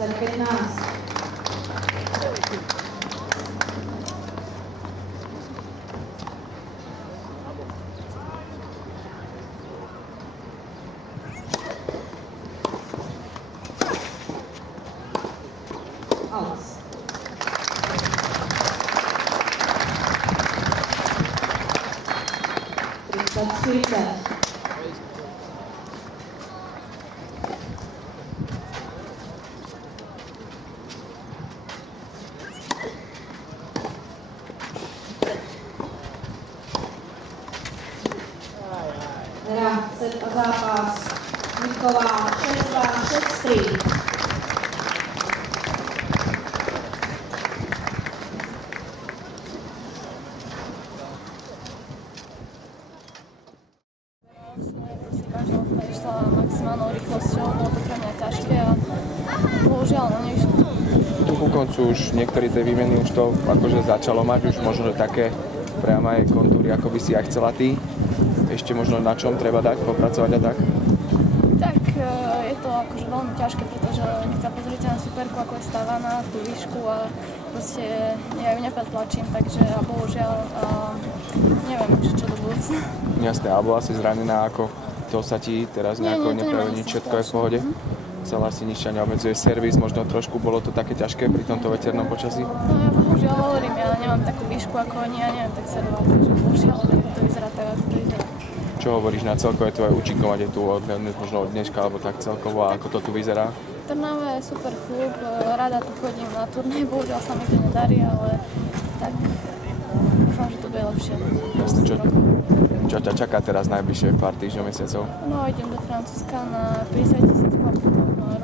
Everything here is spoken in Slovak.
10-15. Hra, set a zápas. Miková 6-2, 6-3. Išla maximálnou rýchlosťou, bolo to pre mňa ťažké a bohužiaľ nevyšlo to. Tu ku koncu už niektorí tej výmeny už to akože začalo mať, už možno také priame aj kontúry, ako by si aj chcela ty. Ešte možno na čom treba dať, popracovať a tak? Tak je to akože veľmi ťažké, pretože keď sa pozrite na superku, ako je stávaná, tú výšku a proste ja ju nepretlačím, takže a bohužiaľ neviem, čo do budúcna. Jasné, a bola si zranená, ako to sa ti teraz nejako nepraví nič, všetko je v pohode? Celá si nič neobmedzuje, servis, možno trošku bolo to také ťažké pri tomto veternom počasí? No ja bohužiaľ hovorím, ja nemám takú výšku ako oni, ja neviem tak servovať, takže bohužiaľ to vyzerá tak, ako to vyzerá. Čo hovoríš na celkové tvoje účinkovanie tu možno od dneška, alebo tak celkovo, a ako to tu vyzerá? Trnava je super klub, rada tu chodím na turnej, bohužiaľ sa mi to nedarí, ale tak dúfam, že to bude lepšie. Jasne, čo ťa čaká teraz najbližšie pár týždňov, mesiacov? No idem do Francúzska na 50 000 a potom